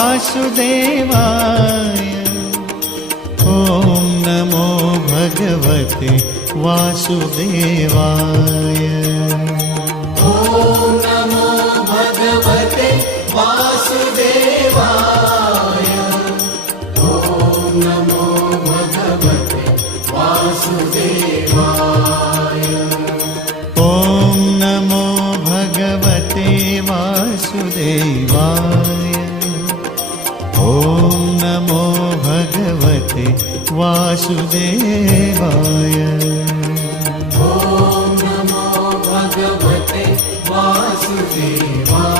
वासुदेवाय। ॐ नमो भगवते वासुदेवाय। ॐ नमो भगवते वासुदेवाय। ॐ नमो भगवते वासुदेवाय। ॐ नमो भगवते वासुदेवाय। ॐ नमो भगवते वासुदेवाय। ॐ नमो भगवते वासुदेवाय।